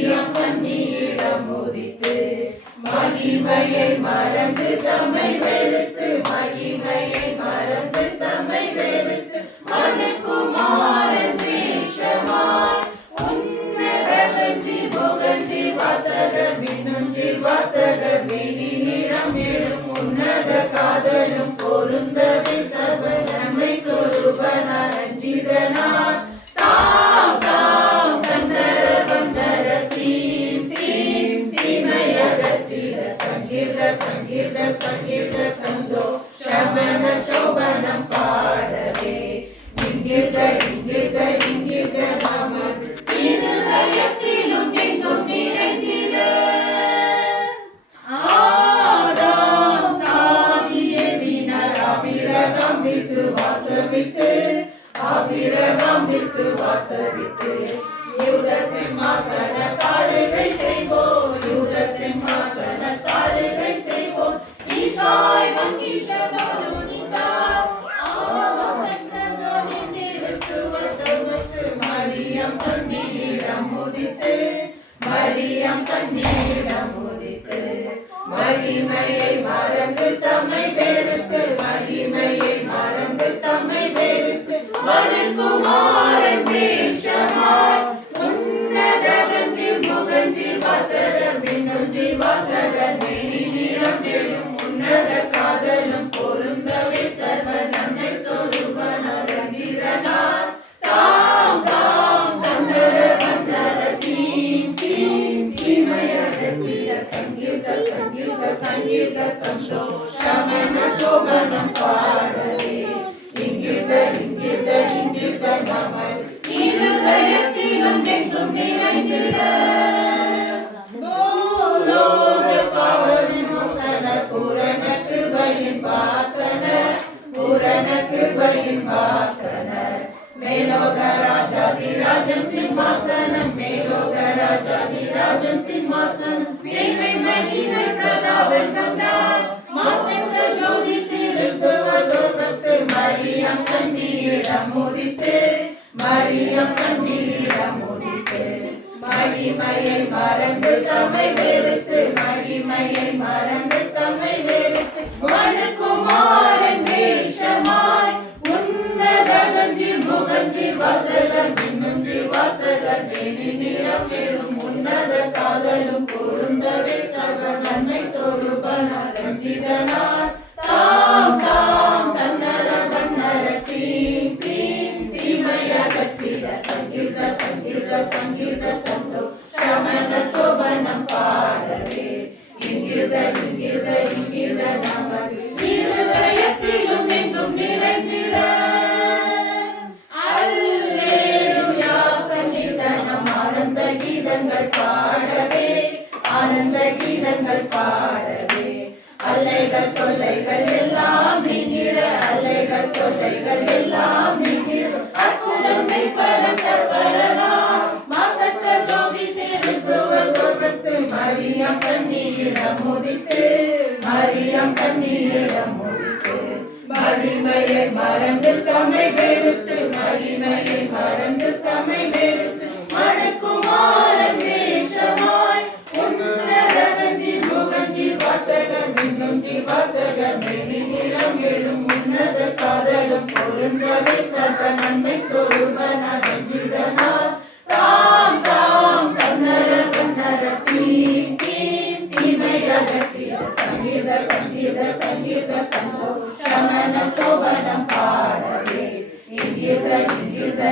மரியம் கன்னியிடம் உதித்து மகிமையை மறந்து தம்மை வெறுத்து மகிமையை மறந்து தம்மை வெறுத்து மனுக்குமாரன் வேஷமாய் உன்னதகஞ்சி புகஞ்சி வாசகர் மின்னுஞ்சி வாசகர் மேனி நிறம் எழும் உன்னத காதலும் பொருந்தவே சர்வ நன்மை சொரூபனார் ரஞ்சிதனார் தாம் தாம் கண்ணர வண்ணர தீம் தீம் தீமையகற்றிட சங்கீர்த சங்கீர்த சங்கீர்த சந்தோ சமண சோபனம் பாடவே இங்கிருந்த இங்கிருந்த இங்கிருந்த நமது இருதயத்திலும் எங்கும் நிறைந்திட ஆதாம் சாதியை வினர் அபிரகம் விசுவாசவித்து அபிரகம் விசுவாசவித்து யூத சிம்மாசன தாழ்வை செய்வோம் யூத சிம்மாசன தாழ்வை செய்வோம் ஈசாய் வங்கிஷதோனிதார் ஆவசன்ன ஜோதிந்திருத்துவதமஸ்து மரியம் கன்னியிடம் உதித்து மரியம் கன்னியிடம் உதித்து மகிமையை மறந்து தம்மை வெறுத்து மகிமையை மறந்து தம்மை வெறுத்து மனுக்குமாரன் வேஷமாய் உன்னதகஞ்சி முகஞ்சி வாசகர் மின்னுஞ்சி வாசகர் மேனி நிறம் எழும் உன்னத காதலும் பொருந்தவே சர்வ நன்மை சொரூபனார் ரஞ்சிதனார் தாம் தாம் கந்தர வந்தர தீம் தீம் தீமையகற்றிட சங்கீத சங்கீத சங்கீத சந்தோஷமன சோபனம் பாடவே இங்கிருந்த இங்கிருந்த இங்கிருந்த நமது இருதயத்திலும் எங்கும் நிறைந்திட பூலோக பாவனின் மோசன பூரண கிருபையின் வாசன பூரண கிருபையின் வாசன மேலோக ராஜாதிராஜன் சிம்மாசனம் மேலோக ராஜாதிராஜன் சிம்மாசனம் மேன்மை மகிமை பிரதாபம் கண்டார் மாசென்ற ஜோதி திருத்துவதோபஸ்து மரியம் கன்னியிடம் உதித்து மரியம் கன்னியிடம் உதித்து மகிமையை மறந்து தம்மை வெறுத்து மகிமையை மறந்து தம்மை வெறுத்து மனுக்குமாரன் வேஷமாய் உன்னதகஞ்சி முகஞ்சி வாசகர் மின்னுஞ்சி வாசகர் மேனி நிறம் எழும் உன்னத காதலும் பொருந்தவே சர்வ நன்மை சொரூபனார் ரஞ்சிதனார் தாம் தாம் கண்ணர வண்ணர தீம் தீம் தீமையகற்றிட சங்கீத சங்கீத சங்கீத சந்தோ சமண சோபனம் பாடவே இங்கிருந்த இங்கிருந்த இங்கிருந்த நமது இருதயத்திலும் எங்கும் நிறைந்திட அல்லேலூயா சங்கீதனம் ஆனந்த கீதங்கள் பாடவே ஆனந்த கீதங்கள் பாடவே அல்லைகள் தொல்லைகள் எல்லாம் நீங்கிட அல்லைகள் தொல்லைகள் எல்லாம் நீங்கிட அற்புதமை பரம் கற்பரனா மாசற்ற ஜோதி திருத்துவதோபஸ்து மரியம் கன்னியிடம் உதித்து மரியம் கன்னியிடம் உதித்து மகிமையை மறந்து தம்மை வெறுத்து மகிமையை மறந்து தம்மை வெறுத்து மனுக்குமாரன் வேஷமாய் உன்னதகஞ்சி முகஞ்சி வாசகர் மின்னுஞ்சி வாசகர் மேனி நிறம் எழும் உன்னத காதலும் பொருந்தவே சர்வ நன்மை சொரூபனார் ரஞ்சிதனார் தாம் தாம் கண்ணர கண்ணர தீம் தீம் தீமையகற்றிட சங்கீத சங்கீத சங்கீத சந்தோ சமண சோபனம் பாடவே இங்கிருந்த இங்கிருந்த